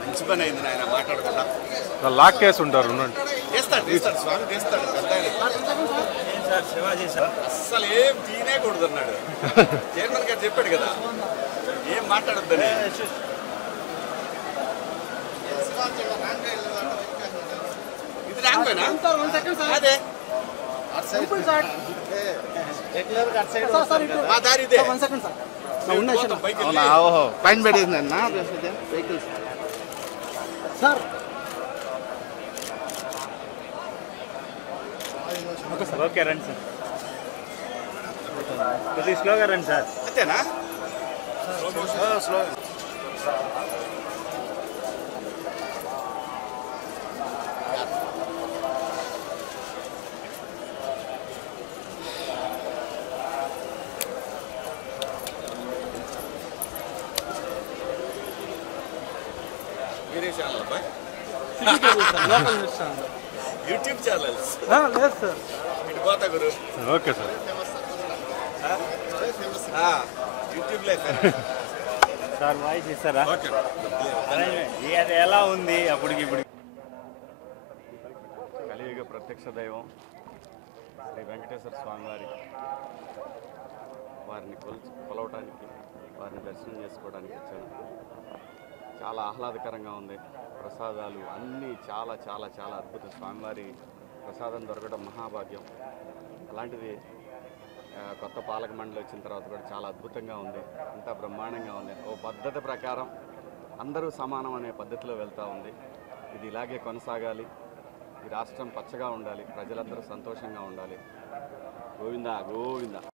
మంచి పని అయింది నాయన మాట్లాడకుండా. లాక్ కేసు ఉంటారు చేస్తాడు స్వామి చేస్తాడు. అస్సలు ఏం తీనే కూడదు అన్నాడు చైర్మన్ గారు, చెప్పాడు కదా ఏం మాట్లాడొద్దని. ఇది ర్యాంక్ పైన అదే మా దారి ఇదే. పైన పెట్టేసింది అన్న వెహికల్స్ సార్. ఓకే రండి సార్, కొద్దిగా స్లోగా రండి సార్. అంతేనా? స్లో. మీరే ఛానల్ అబ్బాయి? యూట్యూబ్ ఛానల్స్ లేదు సార్. ఇటు పోతా గురు. Okay sir. YouTube life sir voice ఇస్తారా? అది ఎలా ఉంది అప్పటికి ఇప్పుడు? కలియుగ ప్రత్యక్ష దైవం శ్రీ వెంకటేశ్వర స్వామి వారిని కొలవటానికి, వారిని దర్శనం చేసుకోవడానికి వచ్చాను. చాలా ఆహ్లాదకరంగా ఉంది. ప్రసాదాలు అన్నీ చాలా చాలా చాలా అద్భుతం. స్వామివారి ప్రసాదం దొరకడం మహాభాగ్యం. అలాంటిది కొత్త పాలక మండలి వచ్చిన తర్వాత కూడా చాలా అద్భుతంగా ఉంది. అంతా బ్రహ్మాండంగా ఉంది. ఓ పద్ధతి ప్రకారం అందరూ సమానం అనే పద్ధతిలో వెళ్తూ ఉంది. ఇది ఇలాగే కొనసాగాలి. ఈ రాష్ట్రం పచ్చగా ఉండాలి, ప్రజలందరూ సంతోషంగా ఉండాలి. గోవిందా గోవిందా.